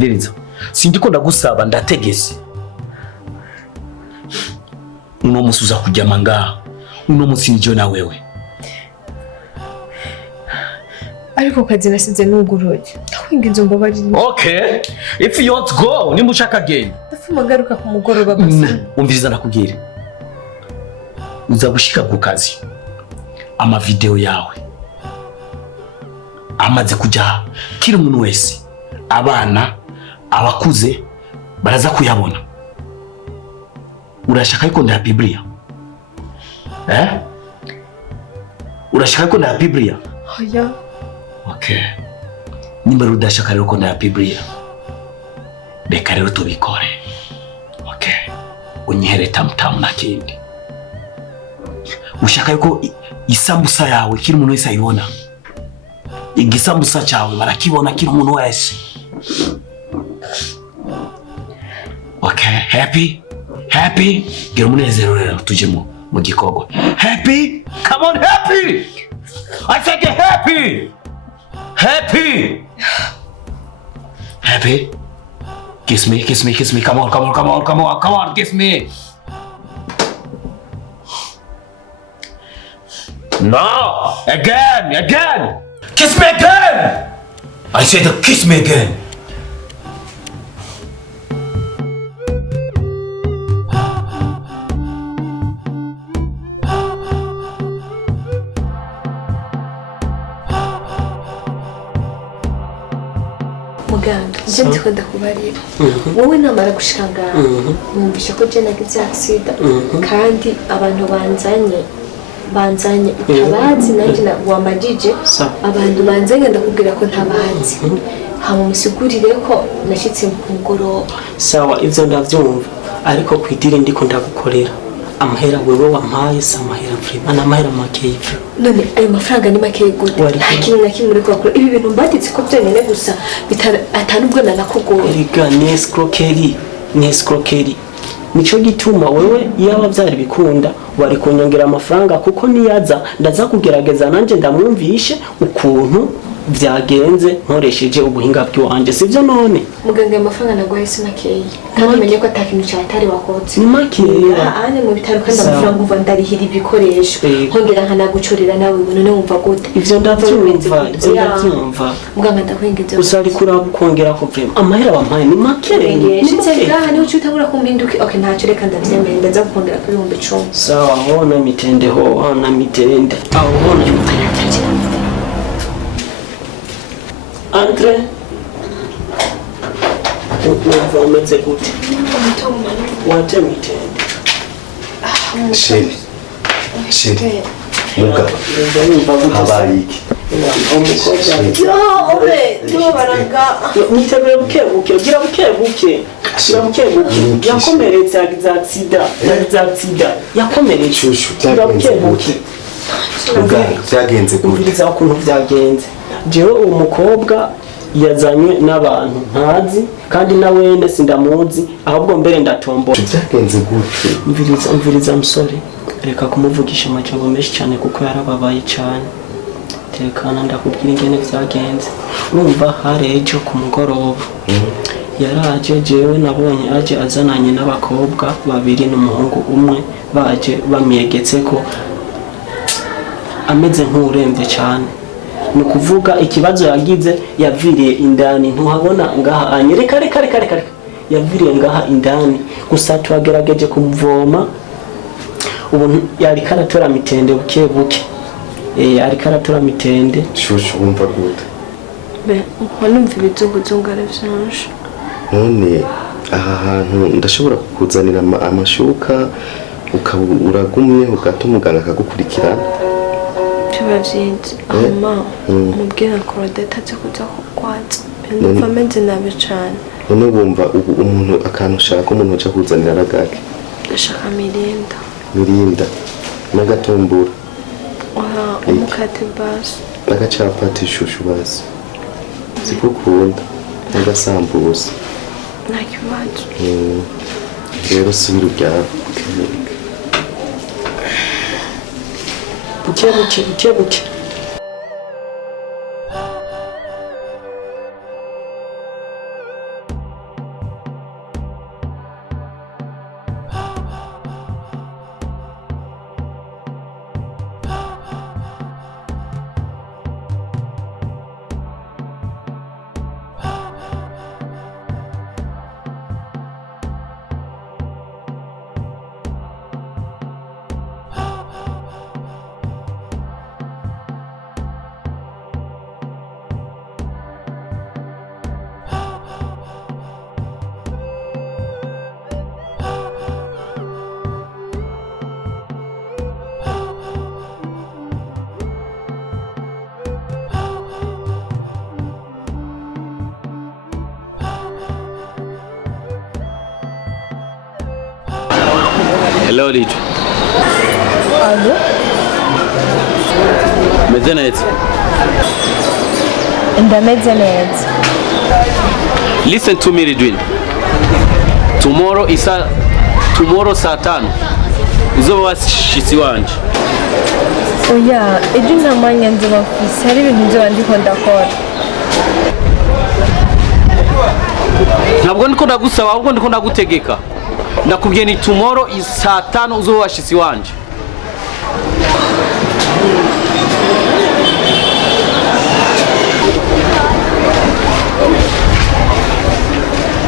umviriza sindiko ndagusaba ndategese uno musi uza kujyama ngaha uno musi nijo na wewe ariko kazi nasize n'ugoroje ndakwinginze umbabarire. Okay, if you want to go nimba ushaka again ndafuma garuka ku mugoroba gusa. Umviriza ndakubwira uza gushika ku kazi ama video yawe amaze kujya kiri umuntu wese abana abakuze baraza kuyabona. Urashaka yuko nda Biblia urashaka yuko nda Biblia? Oya. Okay, nimba udashaka rero ko nda Biblia reka rero tubikore. Okay, unyihere tamtam na kindi. Ushaka yuko isambusa yawe kiri umuntu wese ayibona? Igisambusa cyawe barakibona kiri umuntu wese? Okay, happy? Gira umunezero rero tuje mu gikogwa. Happy? Come on, happy! I said get happy! Happy? Kiss me. Come on, kiss me. No! Again! Kiss me again! I said kiss me again. Muganga, nje ndiko ndakubarira. Wowe namara gushanga numvisha ko je nagize accident kandi abantu banzanye utabazi nanjye wambajije abantu banzanye ndakubwira ko ntabazi. Hama musigurire ko nashitse ku ngoro. Sawa, ivyo ndavyumva ariko kwidire ndiko ndagukorera. Amahera wewe wampaye samahera free. Ana mahera makeyi. None ayo mafaranga ni makeyi gute? Hakiri na kimwe riko akora. Ibi bintu mbatitse ko byonyene gusa atanubwo nanakugoye. Erega ni escroquerie. Nico gituma wewe yaba byari bikunda wari kunyongera amafaranga kuko niyaza ndaza kugerageza nanje ndamwumvishe ukuntu byagenze nkoresheje ubuhinga bw'wanje sivyo none. Muganga amafaranga naguhaye sinakeyi kandi umenye ko atakintu cyatari wakotse. Ni makeya. Ane mu bitaro kandi amafaranga uva ndarihira ibikoresho nkongera nkanagucorera nawe none wumva gute? Ivyo ndavyumva. Muganga ndakwinginze usari kongera ko vrema amahera wampaye ni makeya. Nshitse ngaha ni ucutangura kumpinduka. Okay, ntacyo reka ndavyemeye ndaza kongera ku 10,000. Sawa, hona mitende aho hona Andre, umeze gute? Watemitende. Sheri. Muga. Habaye iki? Nitegure bukebuke, gira bukebuke. Yakomeretse za accident. Yakomeretse. Gira bukebuke. Byagenze gute? Umviriza ukuntu byagenze. Jewe umukobwa yazanywe n'abantu ntazi kandi nawende sindamuzi ahubwo mbere ndatombo. Byagenze gute? Umviriza musore reka kumuvugisha amajambo menshi cyane kuko yarababaye cyane. Tekana ndakubwira ingene byagenze. Urumva harejo ku mugoroba yaraje jewe nabonye aje azananye n'abakobwa babiri n'umuhungu umwe baje bamyegetse ko ameze nk'uremvye cyane. Ni kuvuga ikibazo yagize yaviriye indani ntuhabona ngaha anyereka reka yaviriye ngaha indani gusa twagerageje kumuvoma ubu yari karatora mitende buke ari karatora mitende shushu wumva gute uko numva ibizunguzungu ari byinshi. None aha hantu ndashobora kukuzanira amashuka uragumye ugatuma umuganga akagukurikirana. Tubazinze ama mubwira ko radatatse kuza kwatsa ndumva meze nabi cyane. None bumva umuntu akanushaka umuntu uca kuzanira ragake ndashaka mirinda n'agatumbura umukate basi n'agacapati shushu basi zikukunda n'agasambuza nta kibazo. Rero subira ujyaho buke. Hello Lijo. Allo? Meze neza. Ndameze neza. Listen to me Ridwin. Tomorrow saa 5 uzoba washitsi wanje. Oya, ejo nta mwanya nzoba mfise, hari ibintu nzoba ndiko ndakora. Ntabwo ndiko ndagusaba ahubwo ndiko ndagutegeka. Ndakubwiye ni tomorrow saa 5 uzoba washitsi wanje.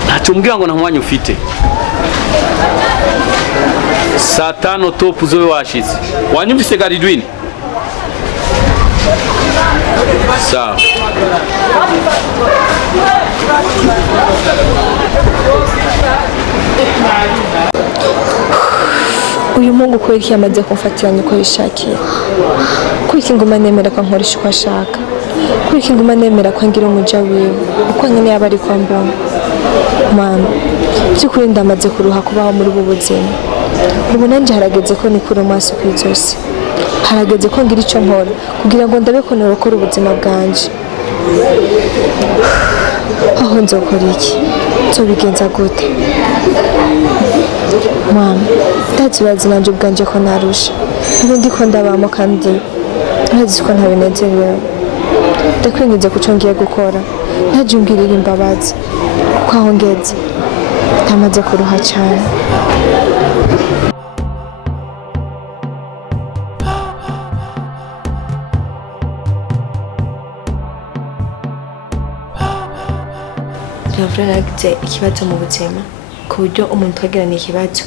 Ntacyo ngo nta mwanya ufite. Saa 5 top uzobe washitsi. Wanyumvise Garidwin? Sawa. Uyu mungu kweri yamaze kumfatira uko yishakiye. Kwiki nguma nemera ko nkoresha uko ashaka. Kwiki nguma nemera ko ngira umuja wiwe. Uko nyine yaba ari kwa mbona. Mama, by'ukuri ndamaze kuruha kubaho muri ubu buzima. Ubu nanje harageze ko nikura amaso kw'izosi. Harageze ko ngira icyo nkora kugira ngo ndabe ko norokora ubuzima bwanje. Aho nzokora iki? Nzobigenza gute? Mama, ndazibaza nanje ubwanje ko narusha. Ubu ndiko ndabamo kandi ntazi ko ntabinezerewe. Ndakwinginze ku cyo ngiye gukora. Ntaje umbwirira imbabazi. Kuko aho ngeze ndamaze kuruha cyane. Ndavura nagize ikibazo mu buzima ku buryo umuntu twagirana ikibazo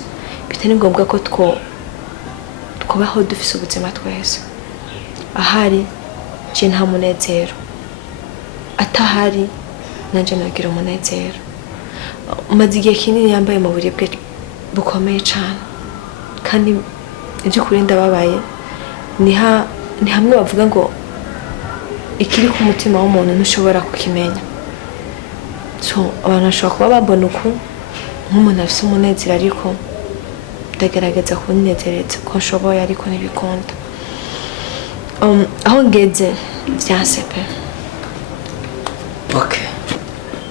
bitari ngombwa ko twabaho dufise ubuzima twese. Ahari je nta munezero, atahari nanje nagira umunezero. Maze igihe kinini yambaye mu buribwe bukomeye cyane kandi iby'ukuri ndababaye. Ni hamwe bavuga ngo ikiri ku mutima w'umuntu ntushobora kukimenya. So abantu bashobora kuba babona uku nk'umuntu afite umunezero, ariko ndagerageza kunezereza ko nshoboye, ariko ntibikunda. Aho ngeze byanse pe. Okay.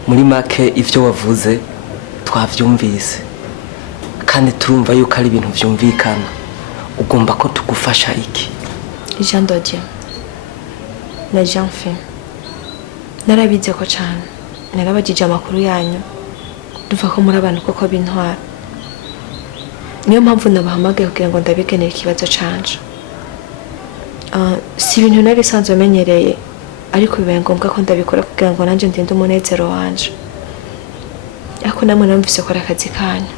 Muri make ivyo wavuze twavyumvise kandi turumva yuko ari ibintu vyumvikana. Ugomba ko tugufasha iki? Jean Dodier na Jean Fin narabize ko cyane, narabagije amakuru yanyu duva ko muri abantu koko b'intwara. Niyo mpamvu nabahamagaye kugira ngo ndabigenere ikibazo canje. Si ibintu nari sanzwe menyereye, ariko bibaye ngombwa ko ndabikora kugira ngo nanjye ndinde umunezero wanje. Ariko namwe namvise ko ari akazi kanyu.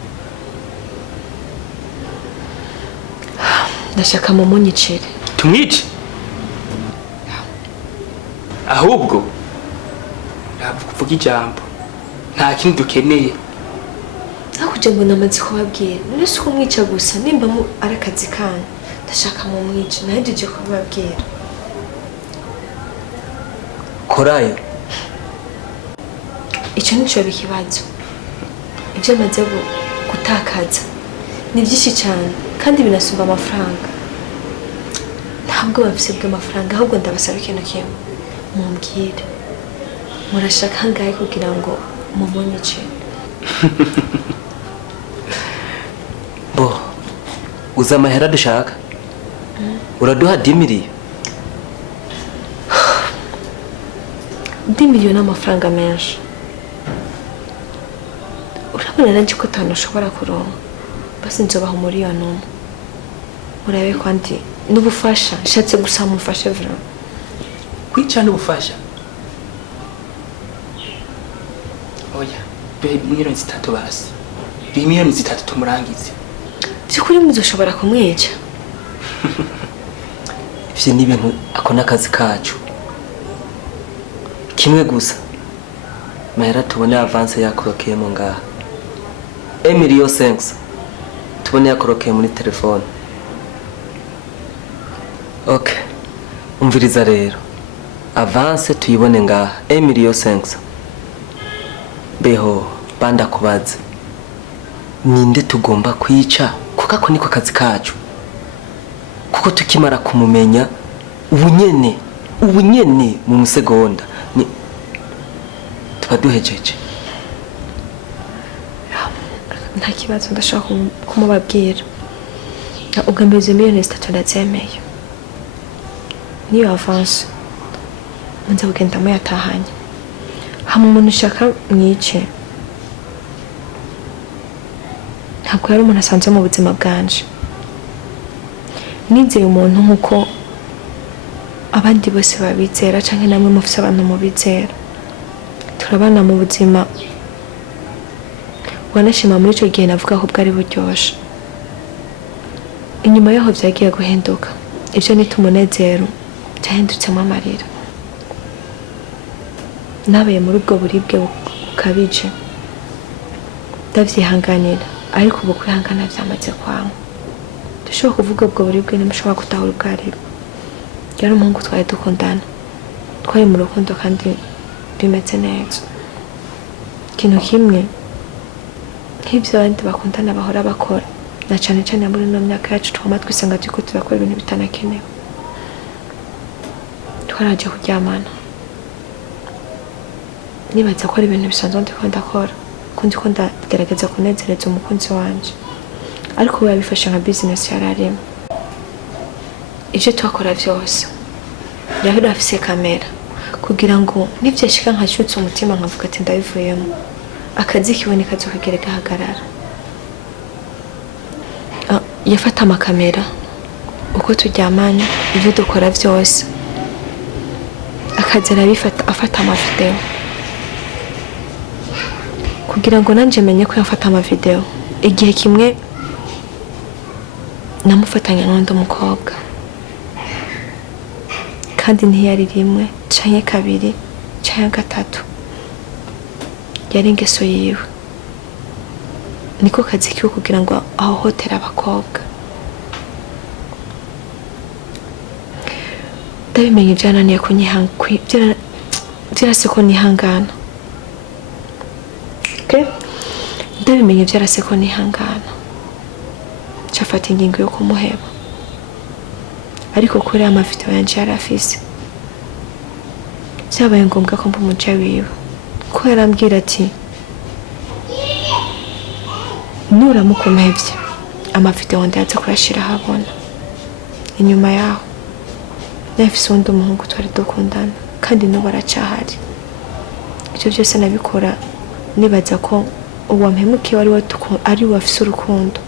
Ndashaka mu munyicire. Tumwice? Ahubwo kuvuga ijambo nta kintu dukeneye. Nakuje ngo namaze kubabwira nese ko mwica gusa nimba mu ari akazi kanyu. Ndashaka mu mwice nahejeje kubabwira. Korayo, icyo nico bikibazo. Ibyo maze gutakaza ni byinshi cyane kandi binasumba amafaranga. Ntabwo bafise bw'amafaranga, ahubwo ndabasaba ikintu kimwe. Mumbwire murashaka hangaye kugira ngo mumunyice. bo uza amahera dushaka? Uraduha 10 miliyoni? 10 miliyoni amafaranga menshi. Urabona nanje ko ushobora kuronka. Basi nzobaha umuriyoni umwe. Murabe kwandi n'ubufasha nshatse gusa mufashe vraiment. Kwica n'ubufasha? Oya, duhe miliyoni 3 basi. Duhe miliyoni 3 tumurangize. Byukuri muzoshobora kumwica? Ivyo ni ibintu akona akazi kacu. Kimwe gusa mahera tubone avance yakorokeye mu ngaha. Emilio Senks tubone yakorokeye muri telefone. Okay, umviriza rero. Avance tuyibone ngaha. Emilio Senks. Beho banda kubaza. Ninde tugomba kwica kuko ako niko kazi kacu kuko tukimara kumumenya ubunyene mu musegonda ni tuba duhejeje. Nta kibazo ndashaka kumubabwira. Ugambiriza miliyoni 3 ndazemeye. Niyo avance munza kugenda muyatahanye. Hamwe umuntu ushaka mwice. Ntabwo yari umuntu asanzwe mu buzima bwanje. Nizeye umuntu nkuko abandi bose babizera canke namwe mufise abantu mubizera. Turabana mu buzima. Wanashima muri ico gihe navuga ko bwari buryoshe. Inyuma yaho vyagiye guhinduka. Ivyo nitumunezero byahindutsemo amarira. Nabaye muri ubwo buribwe bukabije. Ndavyihanganira ariko ubu kwihangana vyamaze kwanga. Dushobora kuvuga ubwo buribwe nimushobora gutahura ubwari. Yari umuhungu twari dukundana. Twari mu rukundo kandi bimeze neza. Ikintu kimwe nk'ibyo abandi bakundana bahora bakora na cane cane muri no myaka yacu twama twisanga turiko turakora ibintu bitanakenewe. Twaraje kuryamana. Nibaza ko ari ibintu bisanzwe ndiko ndakora kundi ko ndagerageza kunezereza umukunzi wanje ariko we yabifashe nka business yararimo. Ivyo twakora vyose yahora afise kamera kugira ngo nivyashika nkashutse umutima nkavuga ati ndabivuyemo akazi kiboneka zo kugera gahagarara. Yafata amakamera uko turyamanye ivyo dukora vyose akazera bifata afata amavideo kugira ngo nanje menye ko yafata amavideo. Igihe kimwe namufatanya n'undi mukobwa kandi ntiyari rimwe canke kabiri canke gatatu, yari ingeso yiwe. Niko kazi kiwe kugira ngo ahohotera abakobwa. Ndabimenye byananiye vyarase ko nihangana. Ndabimenye vyarase ko nihangana. Cafata ingingo yo kumuheba. Ariko kuri amavideo yanje yarafise. Vyabaye ngombwa ko mbumuca wiwe. Ko yarambwira ati nuramukumevye amavideo ndaza kuyashira habona. Inyuma yaho nafise undi umuhungu twari dukundana kandi no baracahari. Ivyo byose nabikora nibaza ko uwo mpemukiye ari wafise urukundo.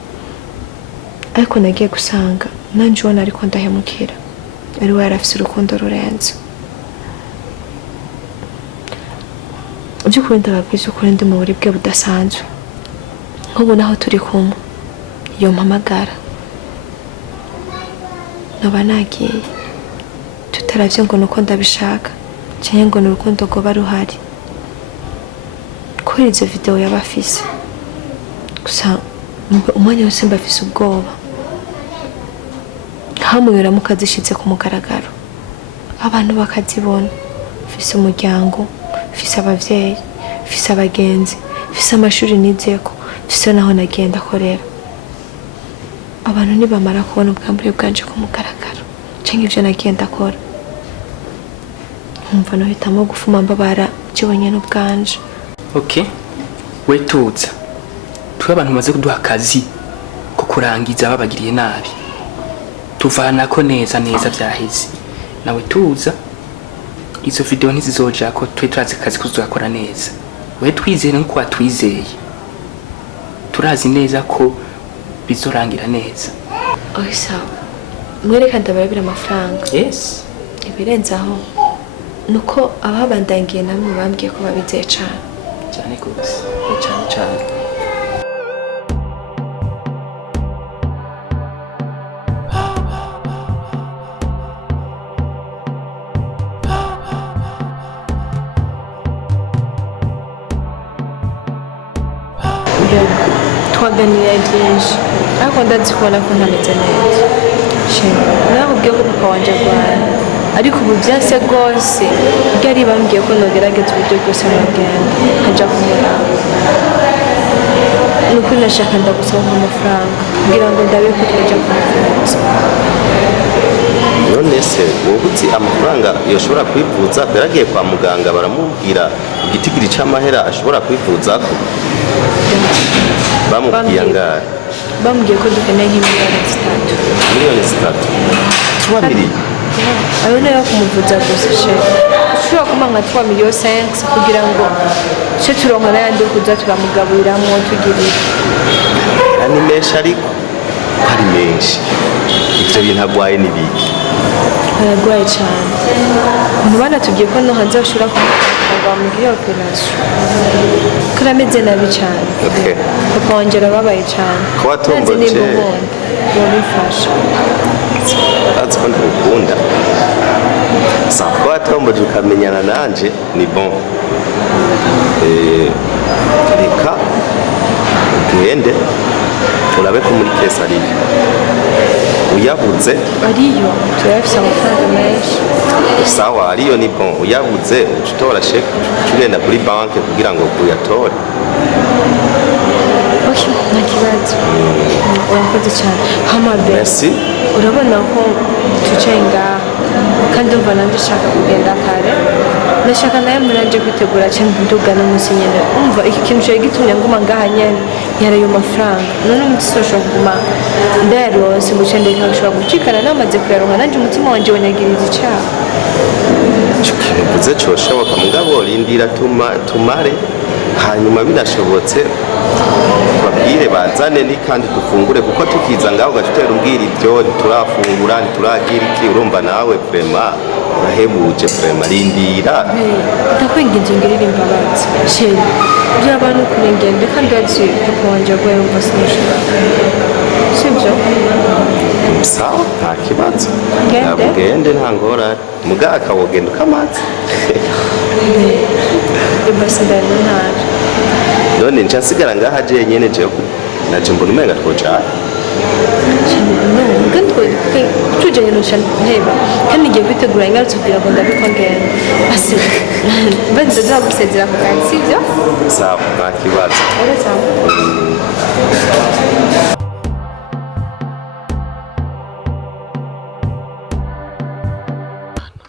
Ariko nagiye gusanga nanje ubona ariko ndahemukira ari we yarafise urukundo rurenze. By'ukuri ndababwiza ukuri ndi mu buribwe budasanzwe. Nk'ubu naho turi kumwe iyo mpamagara noba nagiye tutaravye ngo nuko ndabishaka canke ngo n'urukundo rwoba ruhari. Kuri izo video yabafise gusa umwanya wose mbafise ubwoba. Hamuyora mukazishitse ku mugaragaro abantu bakazibona. Fise umuryango, fise abavyeyi, fise abagenzi, fise amashuri nizeko, fise naho nagenda korera. Abantu nibamara kubona ubwambure bwanje ku mugaragaro canke ivyo nagenda kora nkumva nohitamo gufuma mbabara cyobonye n'ubwanje. Okay, we tuza twe abantu maze kuduha akazi ko kurangiza babagiriye nabi tuvana ko neza vyaheze. Nawe tuza izo video ntizizoja ko twe turazi akazi kuzakora neza. We twizeye nko watwizeye turazi neza ko bizorangira neza. Oya sawa, mwereka ndabarabira amafaranga. Yes, ibirenze aho nuko ababandangiye namwe bambwiye ko babizeye cyane gose cyane. twaganira byinshi ariko ndazi kubona ko ntameze neza. Nakubwiye ko papa wanje arwaye ariko ubu byase rwose byari bambwiye ko nogerageza uburyo bwose nogenda nkajya kumuraba. nukuri nashaka ndagusaba amafaranga kugira ngo ndabe ko twajya kumuvuza. none se wowe uzi amafaranga yoshobora kwivuza yaragiye kwa muganga baramubwira igitigiri c'amahera ashobora kwivuza ko bamubwiye angahe bambwiye ko dukeneye nk'imiliyoni 3. miliyoni 3 3 miliyoni ayo nayo kumuvuza gusa shefu ushobora kumanga 3 miliyoni 5 kugira ngo cyo turonka n'ayandi yo kuza turamugaburiramo tugirira ni menshi ariko ari menshi ivyo bintu agwaye n'ibiki aragwaye cyane umubana tugiye ko no hanze bashobora kumutanga bamugire operation kurameze nabi cyane papa wanje arababaye cyane ko watomboje wabifasha aziko ndakunda sawa ko watomboje ukamenyana nanje ni bon reka ugende urabe ko muri kesa ariyo uyabuze ariyo turafise amafaranga menshi sawa ariyo ni bon uyabuze utora sheke tugenda kuri banke kugira ngo uyatore nta kibazo urakoze cyane hamabe merci urabona ko tucaye ngaha kandi umva nanjye ushaka kugenda kare nashaka nawe muranje kwitegura cyane nduga n'umunsi nyine umva iki kintu cyawe gitumye nguma ngaha nyene yarayo mafaranga none umuti soshobora kuguma ndayaronse ngo cende nkashobora gucikana namaze kuyaronka nanjye umutima wanje wanyagiriza icyaha kivuze cyoshoboka mugabo rindira tumare hanyuma binashobotse babwire bazane ni kandi dufungure kuko tukiza ngaho gatutera umbwira ibyo turafungura turagira iki urumva nawe vraiment urahebuje vraiment rindira ndakwinginze ngirira imbabazi sheri by'abantu kurengende kandi yazi papa wanje agwaye umva sinashobora sibyo sawa nta kibazo ugende nta ngorane mugabo akawugenda ukamaze basi ndabona none nca nsigara ngaha je nyene je naje mbona umenga twocana no kandi tujanye no cyane heba kandi ngiye kwitegura ingarutse kugira ngo ndabikongera basi banze zagusezera ku kazi sibyo sawa nta kibazo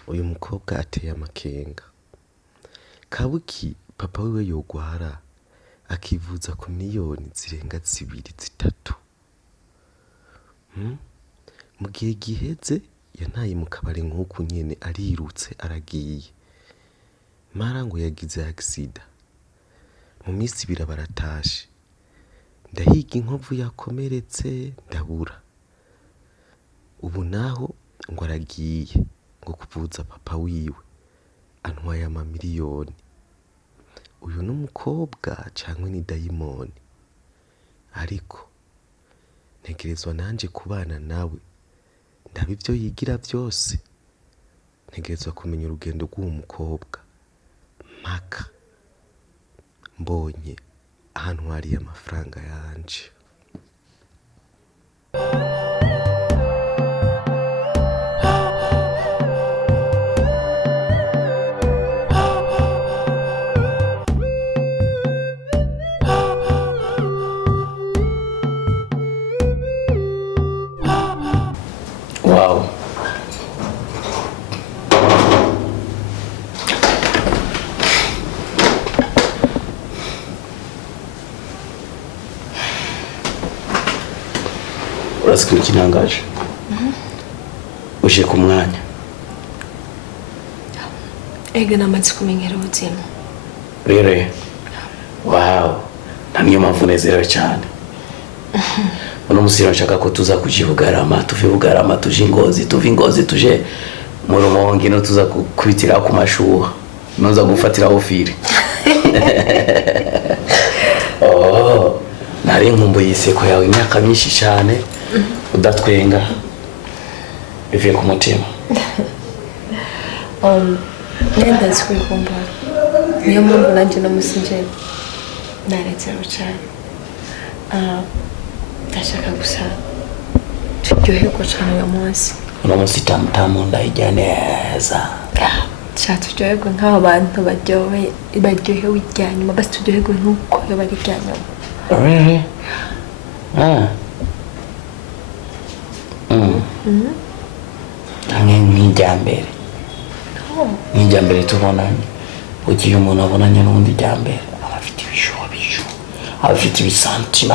uyu mukobwa ateye amakenga kabuki papa wiwe yogwara akivuza ku miliyoni zirenga 2-3 mu gihe giheze yantaye mu kabari nk'uku nyene arirutse aragiye mara ngo yagize accident mu minsi ibiri baratashe ndahiga inkovu yakomeretse ndabura ubu naho ngo aragiye ngo kuvuza papa wiwe antwaye amamiliyoni uyu n'umukobwa cyangwa ni dayimoni ariko ntegerezwa nanje kubana nawe ndaba ibyo yigira byose ntegerezwa kumenya urugendo rw'uwo mukobwa mpaka mbonye ahantu hariye amafaranga yanje Wow. Urasikia kinangaje? Uje ku mwanya. ega namaze kumenyera ubuzima Rere. Wow. Naniyo mpamvu nezerewe cyane. Uno musiro nshaka ko tuza kujibugarama, tuve bugarama tuje Ngozi, tuve Ngozi tuje mu Rumonge no tuza kwitira ku mashuha. Noza gufatira ofire. Oh, nari nkumbuye iseko yawe imyaka myinshi cyane udatwenga. Bivuye ku mutima. nenda zikwikumba. Niyo mpamvu nanjye namusinje naretseho cyane. Ndashaka gusa turyoherwa cyane uyu munsi. Uno munsi tamutamu ndayijya neza. Turyoherwa nk'aho abantu baryohewe ijya nyuma basi turyoherwe nk'uko bari ijya nyuma. Really? Nk'ijyambere nk'ijyambere tubonanye ugiye umuntu abonanye n'undi jyambere aba afite ibishuho aba afite ibisantima